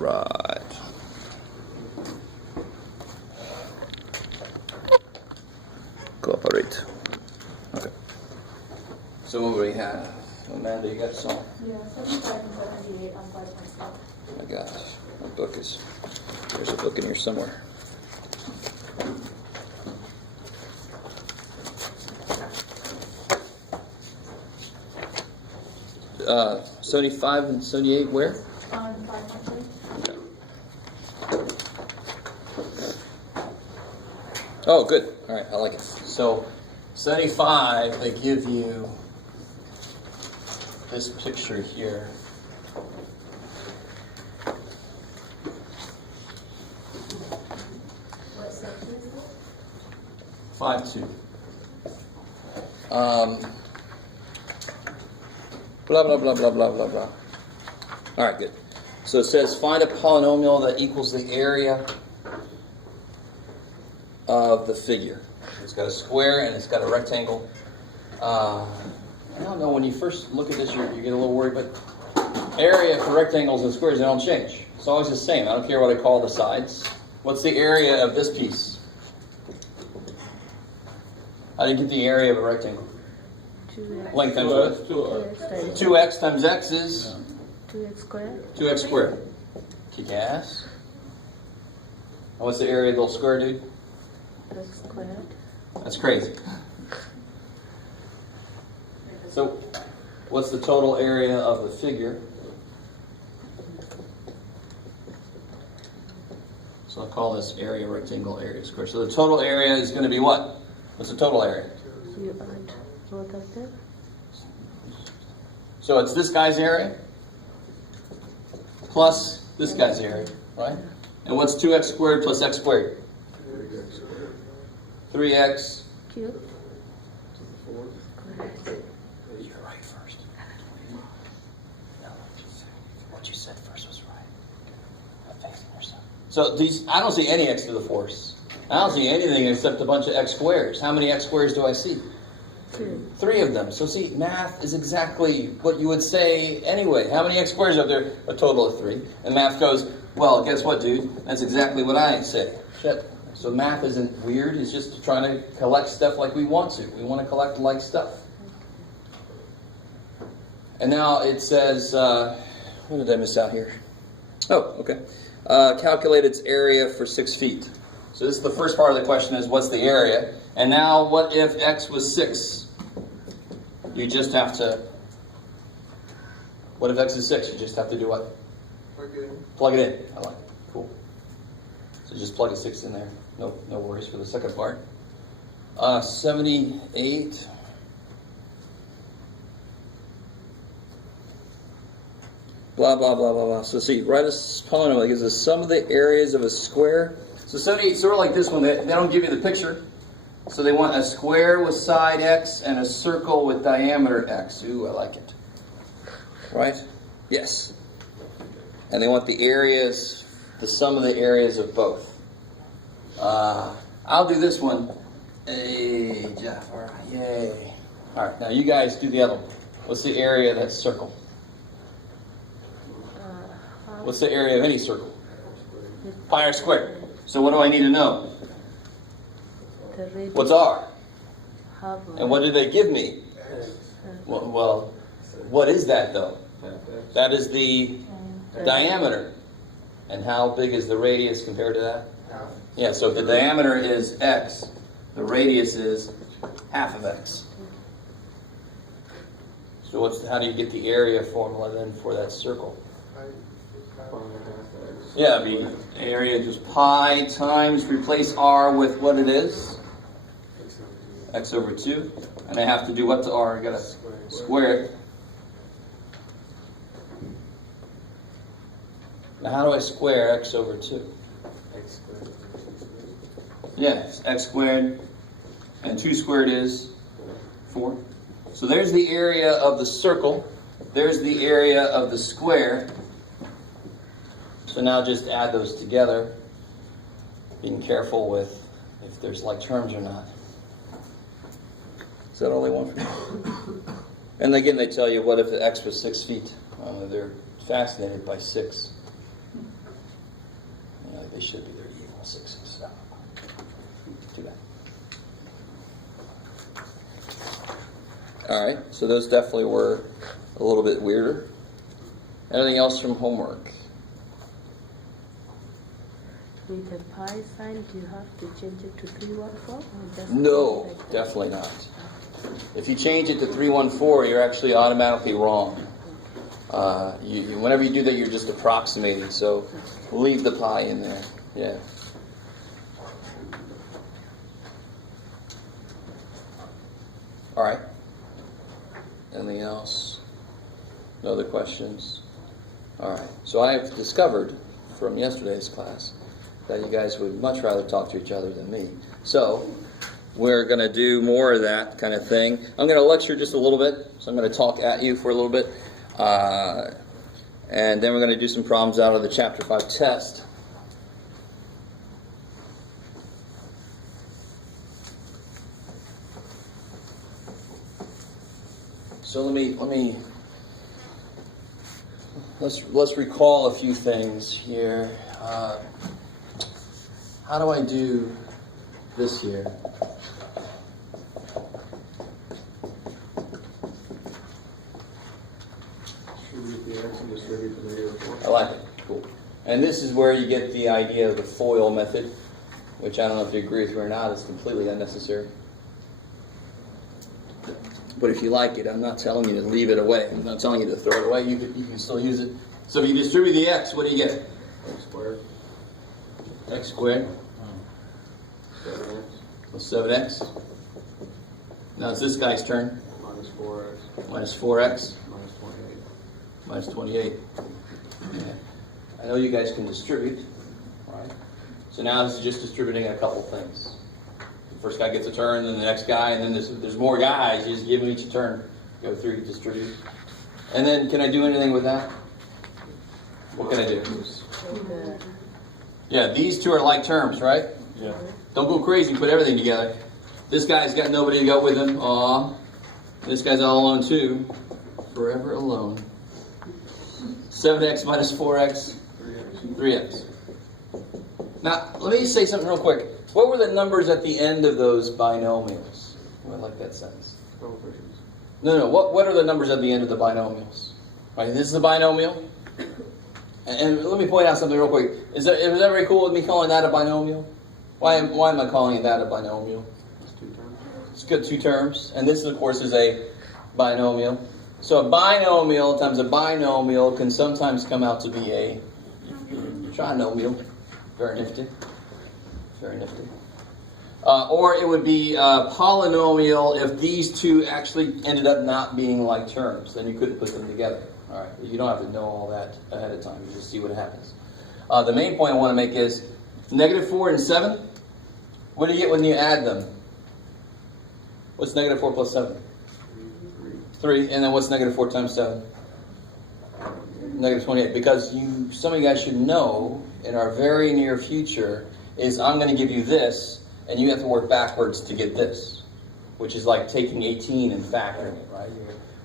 Right. Cooperate. Okay. So what do we have? Amanda, you got some? Yeah, 75 and 78 on 5.7. My gosh, my book is, there's a book in here somewhere. Uh, 75 and 78 where? On 5.3. Oh, good. All right, I like it. So 75, they give you this picture here. What section is it? 5.2. Blah, blah, blah, blah, blah, blah, blah. All right, good. So it says find a polynomial that equals the area of the figure. It's got a square and it's got a rectangle. I don't know, when you first look at this, you get a little worried, but area for rectangles and squares, they don't change. It's always the same. I don't care what I call the sides. What's the area of this piece? How do you get the area of a rectangle? 2x. Length times width. 2x times x is 2x squared. 2x squared. Kick ass. And what's the area of the little square dude? X squared. That's crazy. So, what's the total area of the figure? So I'll call this area rectangle, area square. So the total area is going to be what? What's the total area? So you add both of them. So it's this guy's area plus this guy's area, right? And what's 2x squared plus x squared? 3x. Cube. You're right first. No, what you said first was right. I'm fixing yourself. So these, I don't see any x to the fourth. I don't see anything except a bunch of x squares. How many x squares do I see? 2. 3 of them. So see, math is exactly what you would say anyway. How many x squares are there? A total of 3. And math goes, well, guess what, dude? That's exactly what I say. Shit. So math isn't weird. It's just trying to collect stuff like we want to. We want to collect like stuff. And now it says, what did I miss out here? Oh, okay. Calculate its area for 6 feet. So this is the first part of the question is, what's the area? And now, what if x was 6? You just have to, what if x is 6? You just have to do what? Plug it in. I like it. Cool. So just plug a 6 in there. No worries for the second part. 78. Blah, blah, blah, blah, blah. So see, write a polynomial that gives us sum of the areas of a square. So 78, sort of like this one, they don't give you the picture. So they want a square with side x and a circle with diameter x. Ooh, I like it. Right? Yes. And they want the areas, the sum of the areas of both. I'll do this one. Hey, Jeff. All right. Yay. All right. Now you guys do the other one. What's the area of that circle? What's the area of any circle? Pi r squared. So what do I need to know? The radius. What's r? Half. And what did they give me? Well, what is that though? That is the diameter. And how big is the radius compared to that? Yeah, so if the diameter is x, the radius is half of x. So how do you get the area formula then for that circle? Yeah, I mean, area just pi times, replace r with what it is? X over 2. And I have to do what to r? I gotta square it. Now how do I square x over 2? Yeah, it's x squared, and 2 squared is 4. So there's the area of the circle. There's the area of the square. So now just add those together, being careful with if there's like terms or not. Is that all they want from you? And again, they tell you, what if the x was 6 feet? They're fascinated by 6. They should be. They're equal 6s. Too bad. All right, so those definitely were a little bit weirder. Anything else from homework? With the pi sign, do you have to change it to 314 or just No, like that? definitely not. If you change it to 314, you're actually automatically wrong. Whenever you do that, you're just approximating. So leave the pi in there. Yeah. All right. Anything else? No other questions? All right. So I have discovered from yesterday's class that you guys would much rather talk to each other than me. So we're going to do more of that kind of thing. I'm going to lecture just a little bit. So I'm going to talk at you for a little bit. And then we're going to do some problems out of the Chapter 5 test. So let's recall a few things here. How do I do this here? I like it. Cool. And this is where you get the idea of the FOIL method, which I don't know if you agree with me or not. It's completely unnecessary. But if you like it, I'm not telling you to leave it away. I'm not telling you to throw it away. You can still use it. So if you distribute the x, what do you get? X squared. X squared. 7x. Plus 7x. Now it's this guy's turn. Minus 4x. Minus 4x. Minus 28. Minus 28. Yeah. I know you guys can distribute. Right? So now this is just distributing a couple things. The first guy gets a turn, then the next guy, and then there's more guys. You just give them each a turn. Go through, you distribute. And then, can I do anything with that? What can I do? Yeah, these two are like terms, right? Yeah. Don't go crazy, put everything together. This guy's got nobody to go with him. Aw. This guy's all alone too. Forever alone. 7x minus 4x. 3x. Now, let me say something real quick. What were the numbers at the end of those binomials? Oh, I like that sentence. Coefficients. No. What are the numbers at the end of the binomials? Right, this is a binomial. And let me point out something real quick. Is everybody cool with me calling that a binomial? Why am I calling that a binomial? It's 2 terms. It's good, 2 terms. And this, of course, is a binomial. So a binomial times a binomial can sometimes come out to be a trinomial. Very nifty. Very nifty. Or it would be a polynomial if these two actually ended up not being like terms. Then you couldn't put them together. All right. You don't have to know all that ahead of time. You just see what happens. The main point I want to make is -4 and 7. What do you get when you add them? What's -4 plus 7? 3. And then what's -4 times 7? -28. Because some of you guys should know in our very near future is I'm going to give you this, and you have to work backwards to get this, which is like taking 18 and factoring it, right?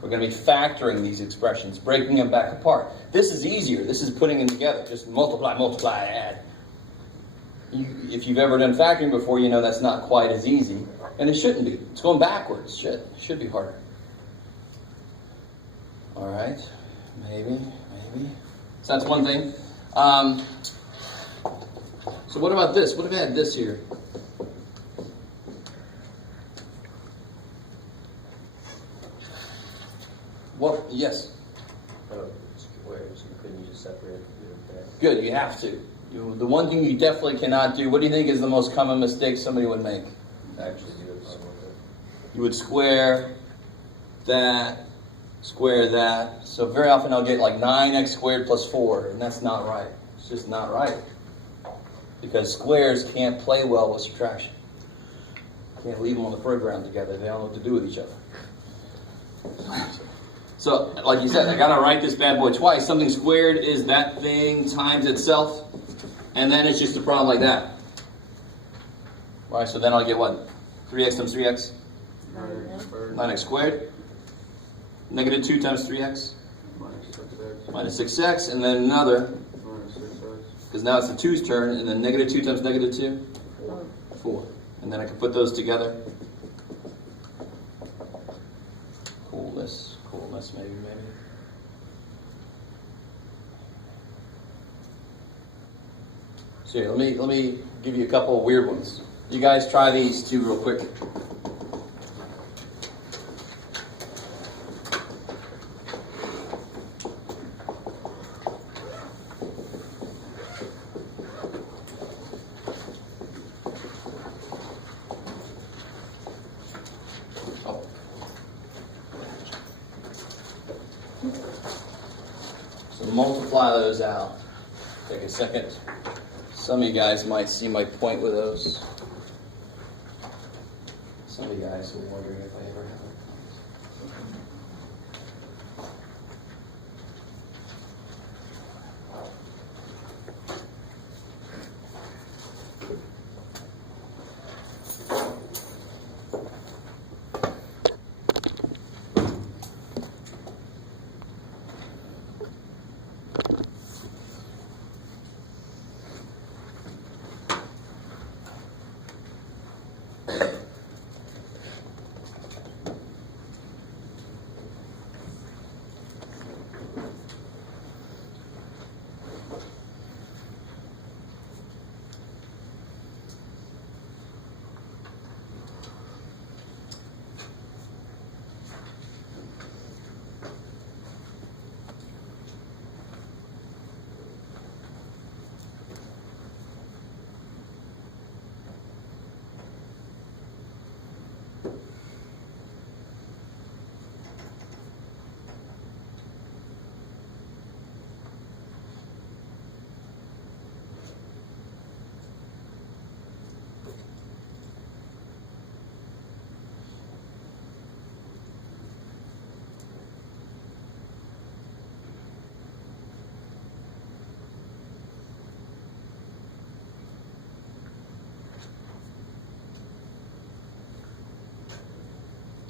We're going to be factoring these expressions, breaking them back apart. This is easier. This is putting them together. Just multiply, add. If you've ever done factoring before, you know that's not quite as easy. And it shouldn't be. It's going backwards. Should be harder. All right. Maybe. So that's one thing. So what about this? What if I had this here? What? Yes. Squares. You couldn't use separate. Good. You have to. The one thing you definitely cannot do. What do you think is the most common mistake somebody would make? Actually, do it. You would square that. So very often I'll get like 9x squared plus 4, and that's not right. It's just not right. Because squares can't play well with subtraction. Can't leave them on the program together. They don't know what to do with each other. So, like you said, I gotta write this bad boy twice. Something squared is that thing times itself, and then it's just a problem like that. All right, so then I'll get what? 3x times 3x? 9x squared. -2 times 3x? Minus 6x. Minus 6x, and then another. Minus 6x. Because now it's the 2's turn, and then negative 2 times negative 2? 4. And then I can put those together. Coolness, maybe. So here, let me give you a couple of weird ones. You guys try these two real quick. Oh. So multiply those out. Take a second. Some of you guys might see my point with those. Some of you guys were wondering if I ever have it.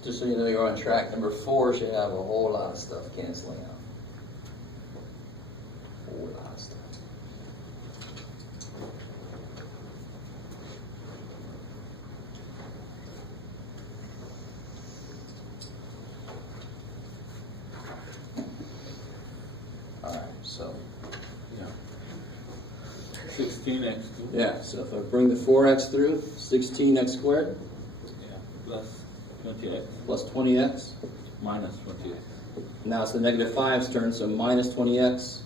Just so you know you're on track, number 4 should have a whole lot of stuff canceling out. A whole lot of stuff. Alright, so, yeah. 16x. Yeah, so if I bring the 4x through, 16x squared Yeah, plus 20x plus 20x. minus 20x Now it's the negative 5's turn, so minus 20x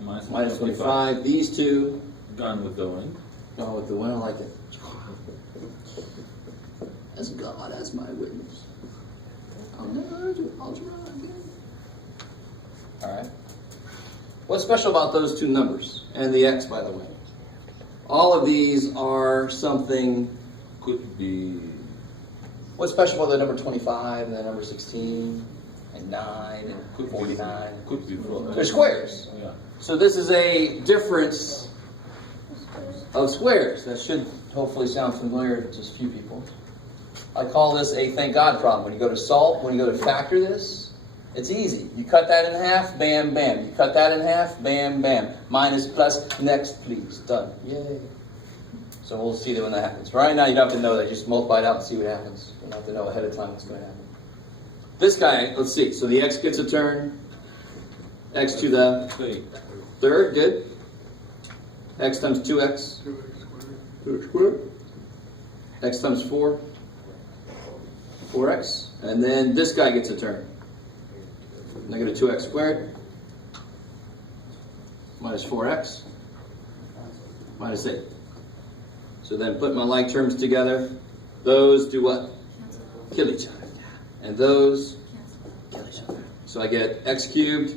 minus 25. 25. These two Gone with the wind. go with the wind. I like it. As God as my witness, I'll never do algebra again. All right. What's special about those two numbers and the x, by the way? All of these are something. Could be. What's special about the number 25 and the number 16 and 9 and Could 49? Could be. They're squares. Yeah. So this is a difference of squares. That should hopefully sound familiar to just a few people. I call this a thank God problem. When you go to solve, when you go to factor this, it's easy. You cut that in half, bam, bam. You cut that in half, bam, bam. Minus, plus, next, please. Done. Yay. So we'll see that when that happens. Right now, you don't have to know that. Just multiply it out and see what happens. You don't have to know ahead of time what's going to happen. This guy, let's see. So the x gets a turn. X to the Wait. third, good. X times 2x. 2x squared. X times 4. 4x. And then this guy gets a turn. Negative 2x squared. Minus 4x. Minus 8. So then put my like terms together. Those do what? Kill each other. And those kill each other. So I get x cubed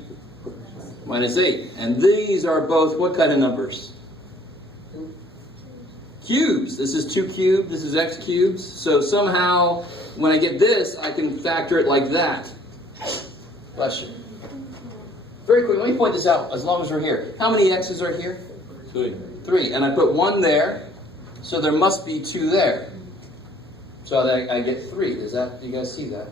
minus 8. And these are both what kind of numbers? Cubes. This is 2 cubed. This is x cubed. So somehow, when I get this, I can factor it like that. Bless you. Very quick, let me point this out as long as we're here. How many x's are here? 3. 3. And I put 1 there, so there must be 2 there. So I get 3. Does that? You guys see that?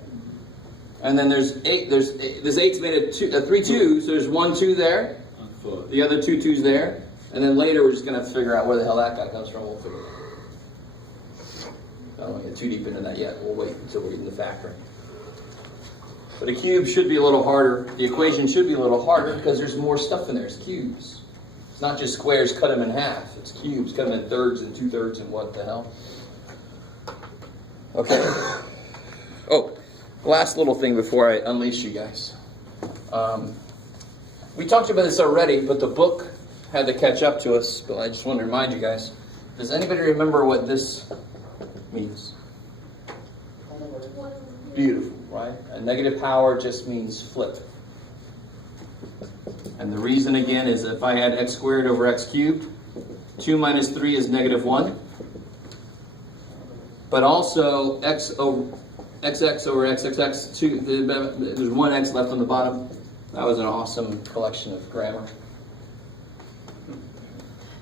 And then there's 8. This 8's made of 3 2s. So there's 1 2 there. And 4. The other 2 2s there. And then later we're just going to have to figure out where the hell that guy comes from. We'll figure it out. I don't want to get too deep into that yet. We'll wait until we're in the factoring. But a cube should be a little harder. The equation should be a little harder because there's more stuff in there. It's cubes. It's not just squares, cut them in half. It's cubes, cut them in thirds and 2/3 and what the hell. Okay. Oh, last little thing before I unleash you guys. We talked about this already, but the book had to catch up to us. But I just want to remind you guys. Does anybody remember what this means? Beautiful, right? A negative power just means flip. And the reason again is if I had x squared over x cubed, 2 minus 3 is negative 1. But also x over xx over xxx, 2, there's one x left on the bottom. That was an awesome collection of grammar.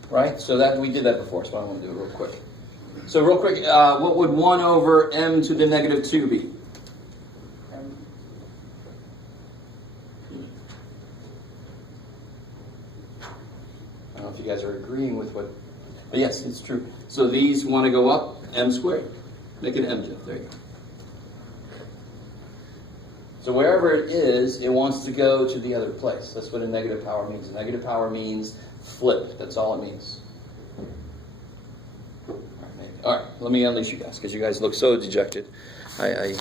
Right? So that we did that before, so I want to do it real quick. So real quick, what would 1 over m to the negative 2 be? I don't know if you guys are agreeing with what, but yes, it's true. So these want to go up, m squared. Make it m, Jeff. There you go. So wherever it is, it wants to go to the other place. That's what a negative power means. A negative power means flip. That's all it means. All right, let me unleash you guys because you guys look so dejected. I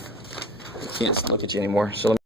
can't look at you anymore. So let me